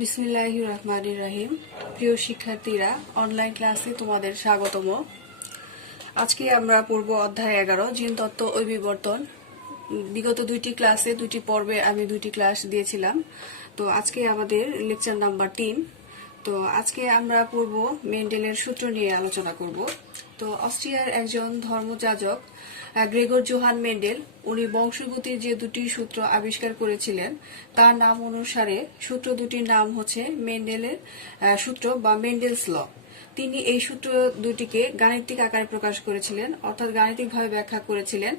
বিসমিল্লাহির রহমানির রহিম। প্রিয় শিক্ষার্থীরা, অনলাইন ক্লাসে তোমাদের স্বাগতম। আজকে আমরা পড়ব অধ্যায় 11 জিনতত্ত্ব ও বিবর্তন। বিগত দুইটি ক্লাসে দুইটি পর্বে আমি দুইটি ক্লাস দিয়েছিলাম। তো আজকে আমাদের লেকচার নাম্বার 3। তো আজকে আমরা পড়ব মেন্ডেলের সূত্র নিয়ে আলোচনা করব। তো অস্ট্রিয়ার একজন ধর্মযাজক গ্রেগর জোহান মেন্ডেল, উনি বংশগতির যে দুটি সূত্র আবিষ্কার করেছিলেন তার নাম অনুসারে সূত্র দুটির নাম হচ্ছে মেন্ডেলের সূত্র বা মেন্ডেলস ল। তিনি এই সূত্র দুটিকে গাণিতিক আকারে প্রকাশ করেছিলেন, অর্থাৎ গাণিতিকভাবে ব্যাখ্যা করেছিলেন।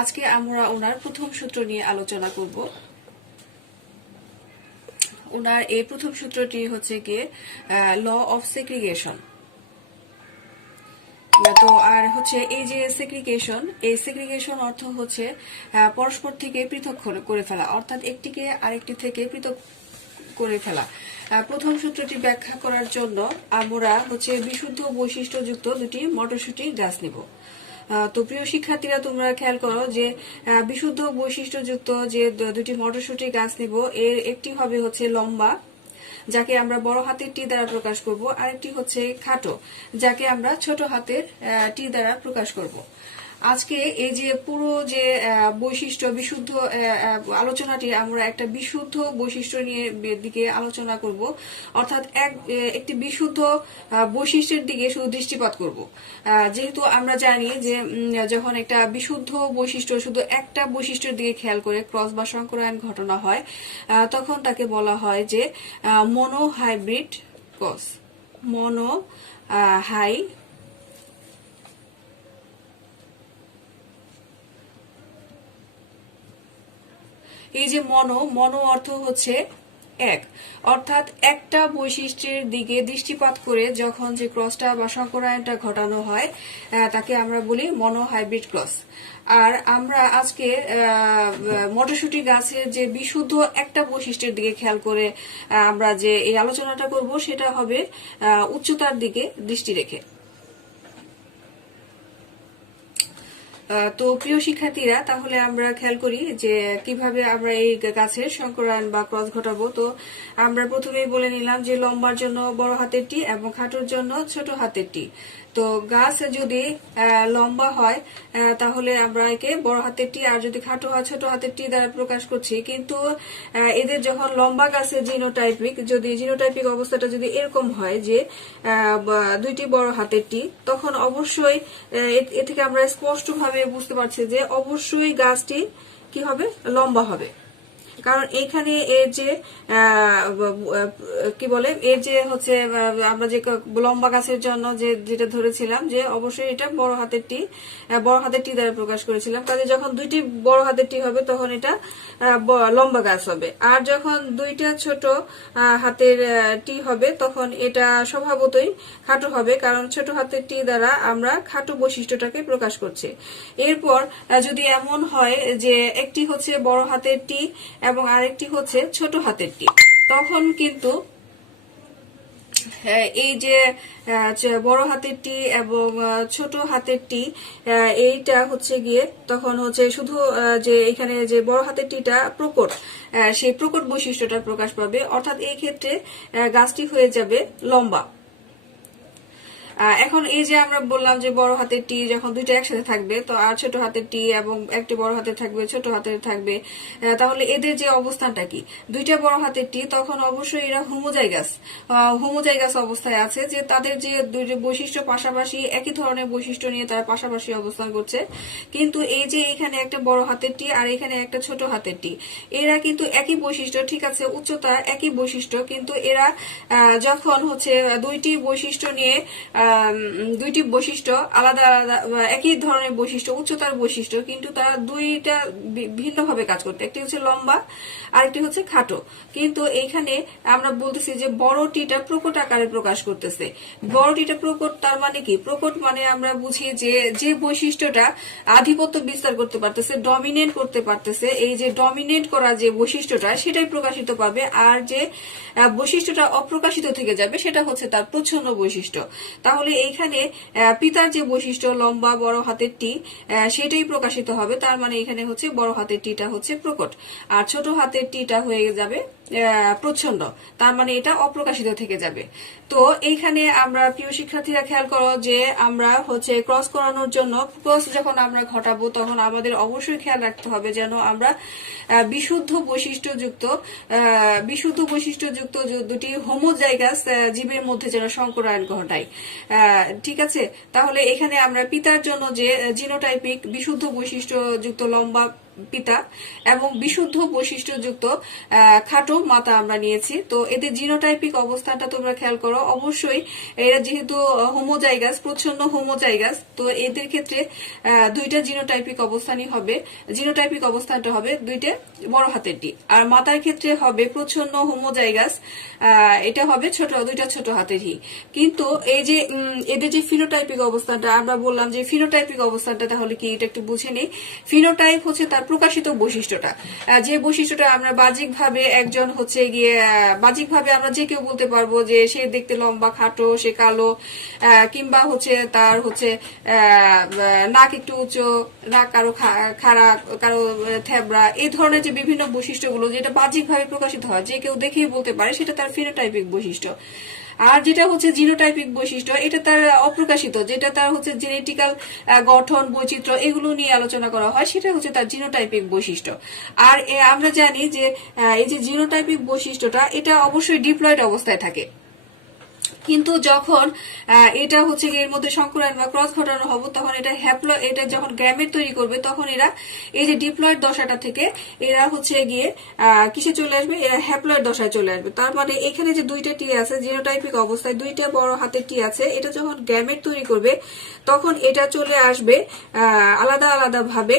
আজকে আমরা ওনার প্রথম সূত্র নিয়ে আলোচনা করব। ওনার এই প্রথম সূত্রটি হচ্ছে গিয়ে ল অফ সেগ্রিগেশন। তো আর হচ্ছে এই যে সেগ্রিগেশন, এই সেগ্রিগেশন অর্থ হচ্ছে পরস্পর থেকে পৃথক করে ফেলা, অর্থাৎ একটিকে আরেকটি থেকে পৃথক করে ফেলা। প্রথম সূত্রটি ব্যাখ্যা করার জন্য আমরা হচ্ছে বিশুদ্ধ বৈশিষ্ট্যযুক্ত দুটি মটরশুঁটি গাছ নিব। তো প্রিয় শিক্ষার্থীরা, তোমরা খেয়াল করো যে বিশুদ্ধ বৈশিষ্ট্যযুক্ত যে দুটি মটরশুঁটি গাছ নিব, এর একটি হবে হচ্ছে লম্বা, যাকে আমরা বড় হাতের টি দ্বারা প্রকাশ করব, আরেকটি হচ্ছে খাটো, যাকে আমরা ছোট হাতের টি দ্বারা প্রকাশ করব। আজকে এই যে পুরো যে বৈশিষ্ট্য বিশুদ্ধ আলোচনাটি আমরা একটা বিশুদ্ধ বৈশিষ্ট্য নিয়ে দিকে আলোচনা করব, অর্থাৎ একটি বিশুদ্ধ বৈশিষ্ট্যের দিকে শুধু দৃষ্টিপাত করব। যেহেতু আমরা জানি যে যখন একটা বিশুদ্ধ বৈশিষ্ট্য শুধু একটা বৈশিষ্ট্যের দিকে খেয়াল করে ক্রস বা সংকরায়ন ঘটনা হয়, তখন তাকে বলা হয় যে মনো হাইব্রিড ক্রস। মনো হাই এই যে মনো অর্থ হচ্ছে এক, অর্থাৎ একটা বৈশিষ্ট্যের দিকে দৃষ্টিপাত করে যখন যে ক্রসটা বা সংকরায়নটা ঘটানো হয় তাকে আমরা বলি মনো হাইব্রিড ক্রস। আর আমরা আজকে মটরশুঁটি গাছের যে বিশুদ্ধ একটা বৈশিষ্ট্যের দিকে খেয়াল করে আমরা যে এই আলোচনাটা করব সেটা হবে উচ্চতার দিকে দৃষ্টি রেখে। তো প্রিয় শিক্ষার্থীরা, তাহলে আমরা খেয়াল করি যে কিভাবে আমরা এই গাছের সংকরায়ন বা ক্রস ঘটাবো। তো আমরা প্রথমেই বলে নিলাম যে লম্বার জন্য বড় হাতের টি এবং খাটোর জন্য ছোট হাতের টি। তো গাছ যদি লম্বা হয় তাহলে আমরা একে বড় হাতের টি, আর যদি খাটো হয় ছোট হাতের টি দ্বারা প্রকাশ করছি। কিন্তু এদের যখন লম্বা গাছের জিনোটাইপিক অবস্থাটা যদি এরকম হয় যে দুইটি বড় হাতের টি, তখন অবশ্যই এ থেকে আমরা স্পষ্টভাবে বুঝতে পারছি যে অবশ্যই গাছটি কি হবে, লম্বা হবে। কারণ এখানে এর যে কি বলে এর যে হচ্ছে আমরা যে লম্বা গাছের জন্য যেটা ধরেছিলাম যে অবশ্যই এটা বড় হাতের টি দ্বারা প্রকাশ করেছিলাম। কাজে যখন দুইটি বড় হাতের টি হবে তখন এটা লম্বা গাছ হবে, আর যখন দুইটা ছোট হাতের টি হবে তখন এটা স্বভাবতই খাটো হবে, কারণ ছোট হাতের টি দ্বারা আমরা খাটো বৈশিষ্ট্যটাকে প্রকাশ করছি। এরপর যদি এমন হয় যে একটি হচ্ছে বড় হাতের টি এবং আরেকটি হচ্ছে ছোট হাতের টি, তখন কিন্তু এই যে বড় হাতের টি এবং ছোট হাতের টি, এইটা হচ্ছে গিয়ে তখন হচ্ছে শুধু যে এখানে যে বড় হাতের টিটা প্রকট, সেই প্রকট বৈশিষ্ট্যটা প্রকাশ পাবে, অর্থাৎ এই ক্ষেত্রে গাছটি হয়ে যাবে লম্বা। এখন এই যে আমরা বললাম যে বড় হাতের টি যখন দুইটা একসাথে থাকবে, তো আর ছোট হাতের টি এবং একটি বড় হাতের থাকবে, ছোট হাতের থাকবে, তাহলে এদের যে অবস্থানটা কি, দুইটা বড় হাতের টি তখন অবশ্যই এরা হোমোজাইগাস অবস্থায় আছে, যে তাদের যে দুইটা বৈশিষ্ট্য পাশাপাশি একই ধরনের বৈশিষ্ট্য নিয়ে তারা পাশাপাশি অবস্থান করছে। কিন্তু এই যে এখানে একটা বড় হাতের টি আর এখানে একটা ছোট হাতের টি, এরা কিন্তু একই বৈশিষ্ট্য, ঠিক আছে, উচ্চতা একই বৈশিষ্ট্য, কিন্তু এরা যখন হচ্ছে দুইটি বৈশিষ্ট্য নিয়ে দুইটি বৈশিষ্ট্য আলাদা আলাদা, একই ধরনের বৈশিষ্ট্য, উচ্চতার বৈশিষ্ট্য, কিন্তু তারা দুইটা ভিন্নভাবে কাজ করতে, একটি হচ্ছে লম্বা আর একটি হচ্ছে খাটো। কিন্তু এইখানে আমরা বলতেছি যে বড় টিটা প্রকট আকারে প্রকাশ করতেছে। বড় টিটা প্রকট, তার মানে কি? প্রকট মানে আমরা বুঝি যে বৈশিষ্ট্যটা আধিপত্য বিস্তার করতে পারতেছে, ডমিনেট করতে পারতেছে, এই যে ডমিনেট করা যে বৈশিষ্ট্যটা সেটাই প্রকাশিত পাবে, আর যে বৈশিষ্ট্যটা অপ্রকাশিত থেকে যাবে সেটা হচ্ছে তার প্রচ্ছন্ন বৈশিষ্ট্য। তাহলে তাহলে এইখানে পিতার যে বৈশিষ্ট্য লম্বা বড় হাতের টি সেটাই প্রকাশিত হবে। তার মানে এখানে হচ্ছে বড় হাতের টিটা হচ্ছে প্রকট, আর ছোট হাতের টিটা হয়ে যাবে প্রচ্ছন্ন, তার মানে এটা অপ্রকাশিত থেকে যাবে। তো এইখানে আমরা প্রিয় শিক্ষার্থীরা খেয়াল করো যে আমরা হচ্ছে ক্রস করানোর জন্য ক্রস যখন আমরা ঘটাবো তখন আমাদের অবশ্যই খেয়াল রাখতে হবে যেন আমরা বিশুদ্ধ বৈশিষ্ট্যযুক্ত দুটি হোমোজাইগাস জীবের মধ্যে যেন সংকরায়ন ঘটায়। ঠিক আছে, তাহলে এখানে আমরা পিতার জন্য যে জিনোটাইপিক বিশুদ্ধ বৈশিষ্ট্যযুক্ত লম্বা পিতা এবং বিশুদ্ধ বৈশিষ্ট্যযুক্ত খাটো মাতা আমরা নিয়েছি। তো এদের জিনোটাইপিক অবস্থানটা তোমরা খেয়াল করো, অবশ্যই এরা যেহেতু হোমোজাইগাস, প্রচ্ছন্ন হোমোজাইগাস, তো এদের ক্ষেত্রে দুইটা জিনোটাইপিক অবস্থানই হবে। জিনোটাইপিক অবস্থানটা হবে দুইটা বড় হাতের টি, আর মাতার ক্ষেত্রে হবে প্রচ্ছন্ন হোমোজাইগাস, এটা হবে দুইটা ছোট হাতের হি। কিন্তু এই যে এদের যে ফিনোটাইপিক অবস্থানটা আমরা বললাম যে ফিনোটাইপিক অবস্থানটা তাহলে কি এটা একটু বুঝে নেই। ফিনোটাইপ হচ্ছে তার প্রকাশিত বৈশিষ্ট্যটা, যে বৈশিষ্ট্যটা আমরা বাহ্যিকভাবে একজন হচ্ছে গিয়ে বাহ্যিকভাবে আমরা যে কেউ বলতে পারবো যে সে দেখতে লম্বা, খাটো, সে কালো, কিংবা হচ্ছে তার হচ্ছে নাক একটু উঁচু, নাক কারো খাড়া, কারো থ্যাবড়া, এই ধরনের যে বিভিন্ন বৈশিষ্ট্যগুলো যেটা বাহ্যিকভাবে প্রকাশিত হয়, যে কেউ দেখেই বলতে পারে সেটা তার ফিনোটাইপিক বৈশিষ্ট্য। আর যেটা হচ্ছে জিনোটাইপিক বৈশিষ্ট্য, এটা তার অপ্রকাশিত, যেটা তার হচ্ছে জেনেটিক্যাল গঠন, বৈচিত্র্য এগুলো নিয়ে আলোচনা করা হয়, সেটা হচ্ছে তার জিনোটাইপিক বৈশিষ্ট্য। আর আমরা জানি যে এই যে জিনোটাইপিক বৈশিষ্ট্যটা এটা অবশ্যই ডিপ্লয়েড অবস্থায় থাকে, কিন্তু যখন এটা হচ্ছে এর মধ্যে সংকরায়ন বা ক্রস ঘটানো হবে তখন এটা যখন গ্যামেট তৈরি করবে তখন এরা এই যে ডিপ্লয়েড দশাটা থেকে এরা হচ্ছে গিয়ে কিসে চলে আসবে, এরা হ্যাপ্লয়েড দশায় চলে আসবে। তার মানে এখানে যে দুইটা টি আছে জিনোটাইপিক অবস্থায়, দুইটা বড় হাতের টি আছে, এটা যখন গ্যামেট তৈরি করবে তখন এটা চলে আসবে আলাদা আলাদা ভাবে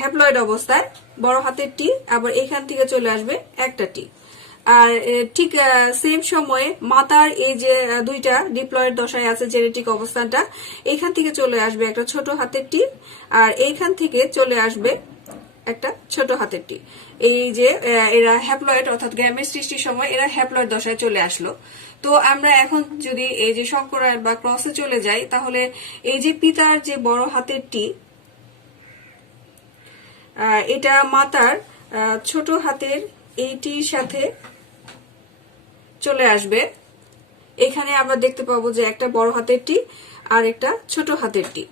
হ্যাপ্লয়েড অবস্থায় বড় হাতের টি, আবার এখান থেকে চলে আসবে একটা টি। আর ঠিক সেম সময়ে মাতার এই যে দুইটা ডিপ্লয়েড দশায় আছে জেনেটিক অবস্থানটা, এখান থেকে চলে আসবে একটা ছোট হাতের টি, আর এইখান থেকে চলে আসবে একটা ছোট হাতের টি। এই যে এরা হ্যাপ্লয়েড অর্থাৎ গ্যামেট সৃষ্টির সময় এরা হ্যাপ্লয়েড দশায় চলে আসলো। তো আমরা এখন যদি এই যে সংকরায়ন বা ক্রসে চলে যাই, তাহলে এই যে পিতার যে বড় হাতের টি, এটা মাতার ছোট হাতের এইটির সাথে চলে আসবে। এখানে আমরা দেখতে পাবো যে একটা বড় হাতের টি আর একটা ছোট হাতের টি।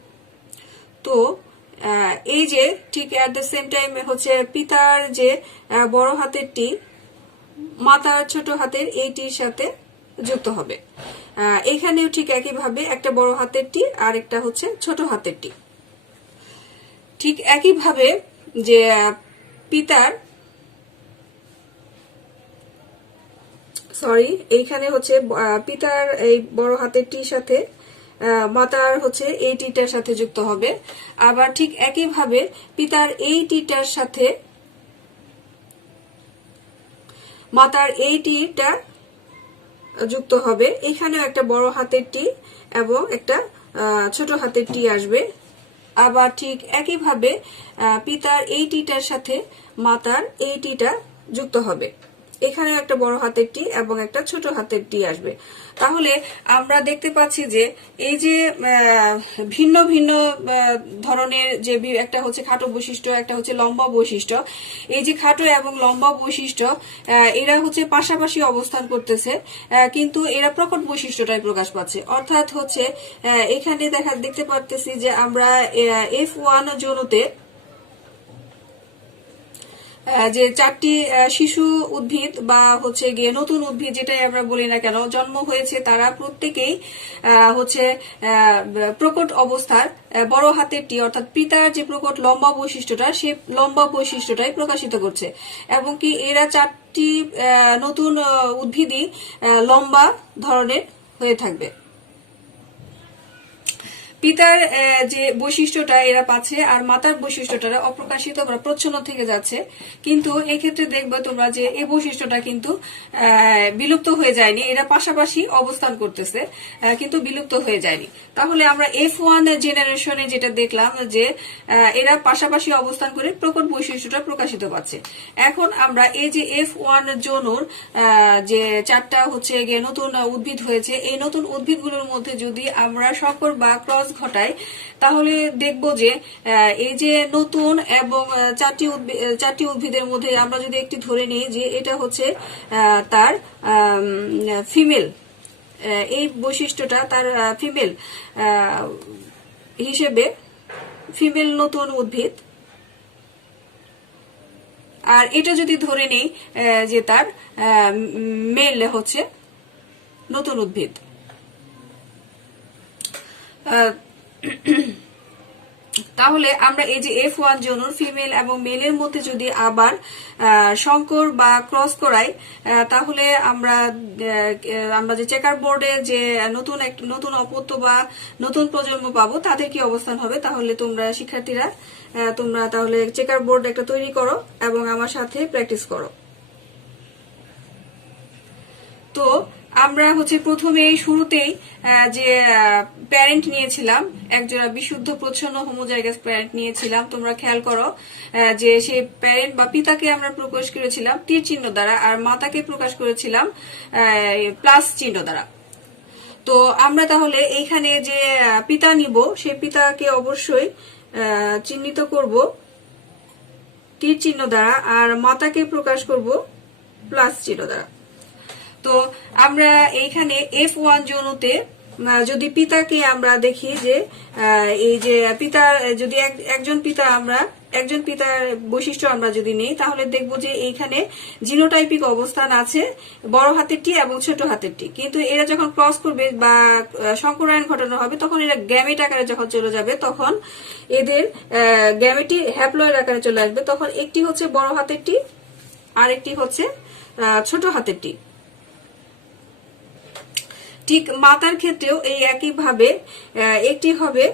তো এই যে ঠিক এট দ্য সেম টাইম হচ্ছে পিতার যে বড় হাতের টি মাতার ছোট হাতের এইটির সাথে যুক্ত হবে। এখানেও ঠিক একইভাবে একটা বড় হাতের টি আর একটা হচ্ছে ছোট হাতের টি। ঠিক একইভাবে যে পিতার এইখানে হচ্ছে পিতার এই বড় হাতের টির সাথে মাতার হচ্ছে এই টিটার সাথে যুক্ত হবে। আবার ঠিক একইভাবে পিতার এই টিটার সাথে মাতার এই টিটা যুক্ত হবে। এখানেও একটা বড় হাতের টি এবং একটা ছোট হাতের টি আসবে। আবার ঠিক একইভাবে পিতার এই টিটার সাথে মাতার এই টিটা যুক্ত হবে। এখানে একটা বড় হাতের টি এবং একটা ছোট হাতের টি আসবে। তাহলে আমরা দেখতে পাচ্ছি যে এই যে ভিন্ন ভিন্ন ধরনের যে একটা হচ্ছে খাটো বৈশিষ্ট্য, একটা হচ্ছে লম্বা বৈশিষ্ট্য, এই যে খাটো এবং লম্বা বৈশিষ্ট্য এরা হচ্ছে পাশাপাশি অবস্থান করতেছে, কিন্তু এরা প্রকট বৈশিষ্ট্যটাই প্রকাশ পাচ্ছে। অর্থাৎ হচ্ছে এখানে দেখতে পারতেছি যে আমরা F1 যৌনতে যে চারটি শিশু উদ্ভিদ বা হচ্ছে গিয়ে নতুন উদ্ভিদ যেটাই আমরা বলি না কেন জন্ম হয়েছে, তারা প্রত্যেকেই হচ্ছে প্রকট অবস্থার বড় হাতের টি অর্থাৎ পিতার যে প্রকট লম্বা বৈশিষ্ট্যটা সে লম্বা বৈশিষ্ট্যটাই প্রকাশিত করছে, এবং কি এরা চারটি নতুন উদ্ভিদই লম্বা ধরনের হয়ে থাকবে। পিতার যে বৈশিষ্ট্যটা এরা পাচ্ছে আর মাতার বৈশিষ্ট্যটা অপ্রকাশিত বা প্রচ্ছন্ন থেকে যাচ্ছে, কিন্তু এক্ষেত্রে দেখবে তোমরা যে এই বৈশিষ্ট্যটা কিন্তু বিলুপ্ত হয়ে যায়নি, এরা পাশাপাশি অবস্থান করতেছে, কিন্তু বিলুপ্ত হয়ে যায়নি। তাহলে আমরা F1 জেনারেশনে যেটা দেখলাম যে এরা পাশাপাশি অবস্থান করে প্রকট বৈশিষ্ট্যটা প্রকাশিত পাচ্ছে। এখন আমরা এই যে F1 জনুর যে 4টা হচ্ছে গিয়ে নতুন উদ্ভিদ হয়েছে, এই নতুন উদ্ভিদগুলোর মধ্যে যদি আমরা সংকর বা ক্রস ঘটাই, তাহলে দেখব যে এই যে নতুন এবং 4টি উদ্ভিদের মধ্যে আমরা যদি একটি ধরে নিই যে এটা হচ্ছে তার ফিমেল, এই বৈশিষ্ট্যটা তার ফিমেল হিসেবে, ফিমেল নতুন উদ্ভিদ, আর এটা যদি ধরে নেই যে তার মেল হচ্ছে নতুন উদ্ভিদ, তাহলে আমরা এই যে F1 জনুর ফিমেল এবং মেলের মধ্যে যদি আবার সংকর বা ক্রস করাই, তাহলে আমরা যে চেকার বোর্ডে যে নতুন অপত্য বা নতুন প্রজন্ম পাবো তাদের কি অবস্থান হবে। তাহলে তোমরা শিক্ষার্থীরা তোমরা তাহলে চেকার বোর্ড একটা তৈরি করো এবং আমার সাথে প্র্যাকটিস করো। তো আমরা হচ্ছে প্রথমে শুরুতেই যে প্যারেন্ট নিয়েছিলাম, একজোড়া বিশুদ্ধ প্রচ্ছন্ন হোমোজাইগাস প্যারেন্ট নিয়েছিলাম। তোমরা খেয়াল করো যে সেই প্যারেন্ট বা পিতাকে আমরা প্রকাশ করেছিলাম তীর চিহ্ন দ্বারা, আর মাতাকে প্রকাশ করেছিলাম প্লাস চিহ্ন দ্বারা। তো আমরা তাহলে এইখানে যে পিতা নিব, সেই পিতাকে অবশ্যই চিহ্নিত করব তীর চিহ্ন দ্বারা, আর মাতাকে প্রকাশ করব প্লাস চিহ্ন দ্বারা। তো আমরা এইখানে F1 জনুতে যদি পিতাকে আমরা দেখি যে এই যে পিতার যদি একজন পিতার বৈশিষ্ট্য আমরা যদি নেই, তাহলে দেখব যে এইখানে জিনোটাইপিক অবস্থান আছে বড় হাতের টি এবং ছোট হাতের টি, কিন্তু এরা যখন ক্রস করবে বা সংকরায়ন ঘটানো হবে তখন এরা গ্যামেট আকারে যখন চলে যাবে, তখন এদের গ্যামেটটি হ্যাপ্লয়েড আকারে চলে আসবে। তখন একটি হচ্ছে বড় হাতের টি আর একটি হচ্ছে ছোট হাতের টি। ঠিক মাতার ক্ষেত্রেও এই একইভাবে একটি হবে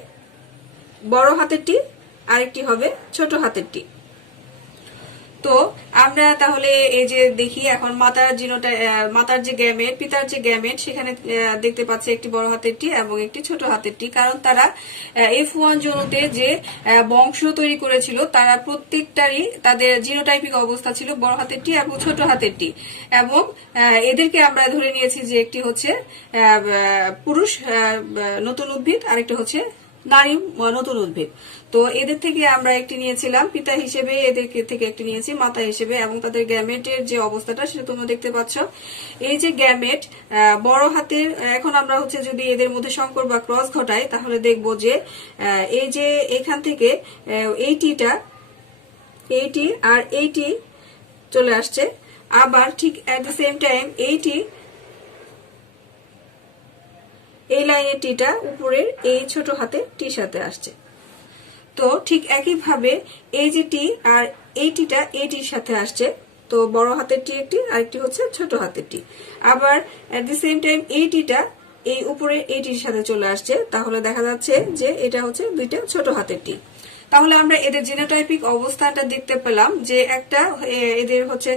বড় হাতের টি আরেকটি হবে ছোট হাতের টি। তো আমরা তাহলে এই যে দেখি এখন মাতার যে গ্যামেট, পিতার যে গ্যামেট, সেখানে দেখতে পাচ্ছি একটি বড় হাতের টি এবং একটি ছোট হাতের টি, কারণ তারা F1 জনুতে যে বংশ তৈরি করেছিল তারা প্রত্যেকটারই তাদের জিনোটাইপিক অবস্থা ছিল বড় হাতের টি এবং ছোট হাতের টি, এবং এদেরকে আমরা ধরে নিয়েছি যে একটি হচ্ছে পুরুষ নতুন উদ্ভিদ আরেকটি হচ্ছে নারী নতুন উদ্ভিদ। তো এদের থেকে আমরা একটি নিয়েছিলাম পিতা হিসেবে, এদের থেকে একটি নিয়েছি মাতা হিসেবে, এবং তাদের গ্যামেটের যে অবস্থাটা সেটা তোমরা দেখতে পাচ্ছ। এই যে গ্যামেট বড় হাতের, এখন আমরা হচ্ছে যদি এদের মধ্যে সংকর বা ক্রস ঘটাই, তাহলে দেখব যে এই যে এখান থেকে এইটি আর এইটি চলে আসছে, আবার ঠিক এট দ্য সেম টাইম এই লাইনের টিটা উপরের এই ছোট হাতের টির সাথে আসছে। তো ঠিক একইভাবে এই যে টি আর এই টিটা এই টির সাথে আসছে, তো বড় হাতের টি একটি আরেকটি হচ্ছে ছোট হাতের টি। আবার এট দি সেম টাইম এই টিটা এই উপরের এই টির সাথে চলে আসছে, তাহলে দেখা যাচ্ছে যে এটা হচ্ছে দুইটা ছোট হাতের টি। তাহলে আমরা এদের জিনোটাইপিক অবস্থানটা দেখতে পেলাম যে একটা এদের হচ্ছে,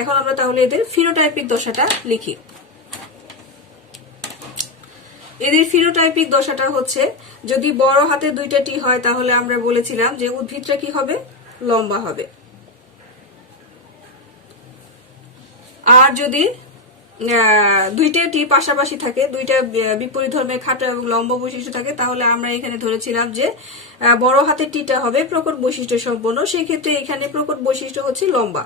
এখন আমরা তাহলে এদের ফিনোটাইপিক দশাটা লিখি। এদের ফিনোটাইপিক দশাটা হচ্ছে, যদি বড় হাতে দুইটা টি হয় তাহলে আমরা বলেছিলাম যে উদ্ভিদটা কি হবে, লম্বা হবে। আর যদি দুইটা টি পাশাপাশি থাকে, দুইটা বিপরীত ধর্মের খাটো এবং লম্বা বৈশিষ্ট্য থাকে, তাহলে আমরা এখানে ধরেছিলাম যে বড় হাতের টিটা হবে প্রকট বৈশিষ্ট্য সম্পন্ন। সেই ক্ষেত্রে এখানে প্রকট বৈশিষ্ট্য হচ্ছে লম্বা।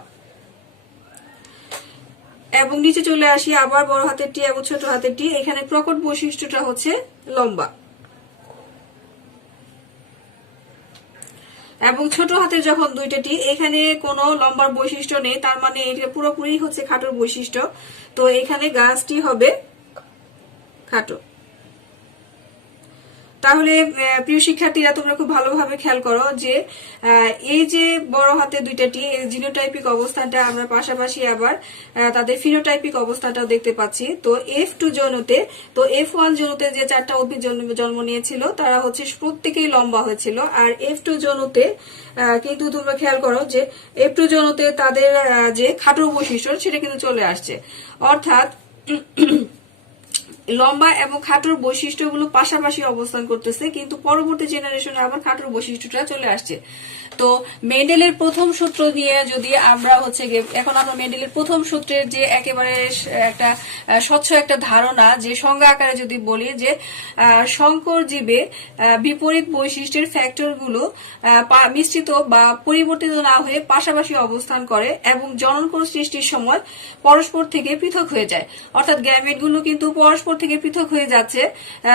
এবং নিচে চলে আসি, আবার বড় হাতের টি এবং ছোট হাতের টি, এখানে প্রকট বৈশিষ্ট্যটা হচ্ছে লম্বা। এবং ছোট হাতের যখন দুইটা টি, এখানে কোনো লম্বার বৈশিষ্ট্য নেই, তার মানে এটা পুরোপুরি হচ্ছে খাটোর বৈশিষ্ট্য। তো এখানে গাছটি হবে খাটো। তাহলে প্রিয় শিক্ষার্থীরা তোমরা খুব ভালোভাবে খেয়াল করো যে এই যে বড় হাতে দুইটা টি জিনোটাইপিক অবস্থানটা আমরা পাশাপাশি আবার তাদের ফিনোটাইপিক অবস্থানটাও দেখতে পাচ্ছি। তো F2 যৌনতে, তো F1 যৌনতে যে 4টা উদ্ভিদ জন্ম নিয়েছিল তারা হচ্ছে প্রত্যেকেই লম্বা হয়েছিল, আর F2 যৌনতে কিন্তু তোমরা খেয়াল করো যে F2 যৌনতে তাদের যে খাটো বৈশিষ্ট্য সেটা কিন্তু চলে আসছে, অর্থাৎ লম্বা এবং খাটোর বৈশিষ্ট্যগুলো পাশাপাশি অবস্থান করতেছে, কিন্তু পরবর্তী জেনারেশনে আবার খাটোর বৈশিষ্ট্যটা চলে আসছে। তো মেন্ডেলের প্রথম সূত্র দিয়ে যদি আমরা এখন আমরা মেন্ডেলের প্রথম সূত্রের যে একেবারে একটা স্বচ্ছ একটা ধারণা যে সংজ্ঞা আকারে যদি বলি যে সংকর জীবে বিপরীত বৈশিষ্ট্যের ফ্যাক্টরগুলো মিশ্রিত বা পরিবর্তিত না হয়ে পাশাপাশি অবস্থান করে এবং জননকোষ সৃষ্টির সময় পরস্পর থেকে পৃথক হয়ে যায়। অর্থাৎ গ্যামেটগুলো কিন্তু পরস্পর থেকে পৃথক হয়ে যাচ্ছে,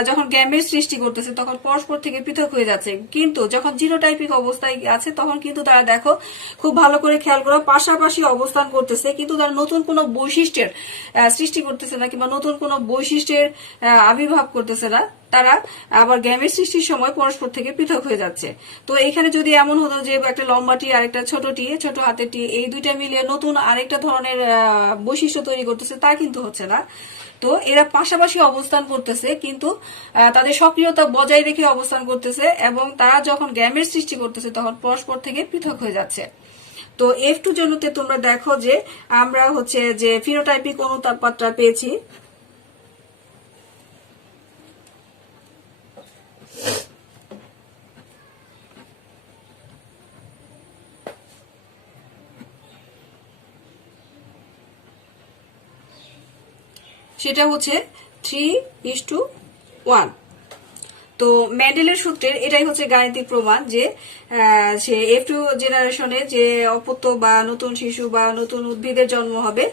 যখন গ্যামেট সৃষ্টি করতেছে তখন পরস্পর থেকে পৃথক হয়ে যাচ্ছে, কিন্তু যখন জিনোটাইপিক অবস্থায় আছে তখন কিন্তু তারা দেখো খুব ভালো করে খেয়াল করো পাশাপাশি অবস্থান করতেছে, কিন্তু তারা নতুন কোনো বৈশিষ্ট্যের সৃষ্টি করতেছে না কিংবা নতুন কোনো বৈশিষ্ট্যের আবির্ভাব করতেছে না, তারা আবার গ্যামেট সৃষ্টির সময় পরস্পর থেকে পৃথক হয়ে যাচ্ছে। তো এখানে যদি এমন হতো যে একটা লম্বাটি আর একটা ছোটটি, ছোট হাতেরটি, এই দুইটা মিলিয়ে নতুন আরেকটা ধরনের বৈশিষ্ট্য তৈরি করতেছে, তা কিন্তু হচ্ছে না। তো এরা পাশাপাশি অবস্থান করতেছে, কিন্তু তাদের সক্রিয়তা বজায় রেখে অবস্থান করতেছে এবং তারা যখন গ্যামেট সৃষ্টি করতেছে তখন পরস্পর থেকে পৃথক হয়ে যাচ্ছে। তো F2 যৌনতে তোমরা দেখো যে আমরা যে ফিনোটাইপিক অনুপাতটা পেয়েছি, সেটা হচ্ছে 3:1। তো মেন্ডেলের সূত্রের এটাই হচ্ছে গাণিতিক প্রমাণ যে সে F2 জেনারেশনে যে অপত্য বা নতুন শিশু বা নতুন উদ্ভিদের জন্ম হবে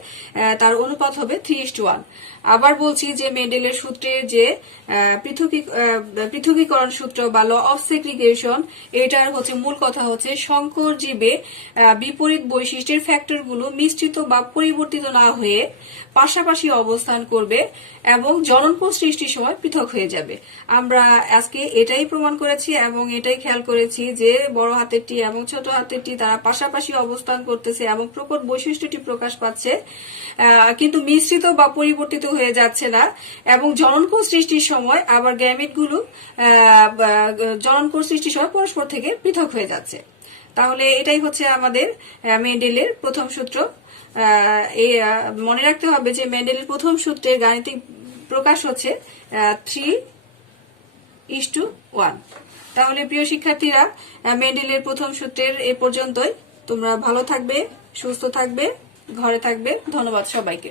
তার অনুপাত হবে 3:1। আবার বলছি যে মেন্ডেলের সূত্রের যে পৃথকীকরণ সূত্র বা ল অফ সেগ্রিগেশন, এটার মূল কথা হচ্ছে সংকর জীবে বিপরীত বৈশিষ্ট্যের ফ্যাক্টরগুলো মিশ্রিত বা পরিবর্তিত না হয়ে পাশাপাশি অবস্থান করবে এবং জননকোষ সৃষ্টির সময় পৃথক হয়ে যাবে। আমরা আজকে এটাই প্রমাণ করেছি এবং এটাই খেয়াল করেছি যে বড় হাতেরটি এবং ছোট হাতেরটি তারা পাশাপাশি অবস্থান করতেছে এবং প্রকট বৈশিষ্ট্যটি প্রকাশ পাচ্ছে, কিন্তু মিশ্রিত বা পরিবর্তিত হয়ে যাচ্ছে না, এবং জননকোষ সৃষ্টির সময় আবার গ্যামেটগুলো জননকোষ সৃষ্টির সময় পরস্পর থেকে পৃথক হয়ে যাচ্ছে। তাহলে এটাই হচ্ছে আমাদের মেন্ডেলের প্রথম সূত্র। মনে রাখতে হবে যে মেন্ডেলের প্রথম সূত্রের গাণিতিক প্রকাশ হচ্ছে 3:1। তাহলে প্রিয় শিক্ষার্থীরা, মেন্ডেলের প্রথম সূত্রের এ পর্যন্তই। তোমরা ভালো থাকবে, সুস্থ থাকবে, ঘরে থাকবে। ধন্যবাদ সবাইকে।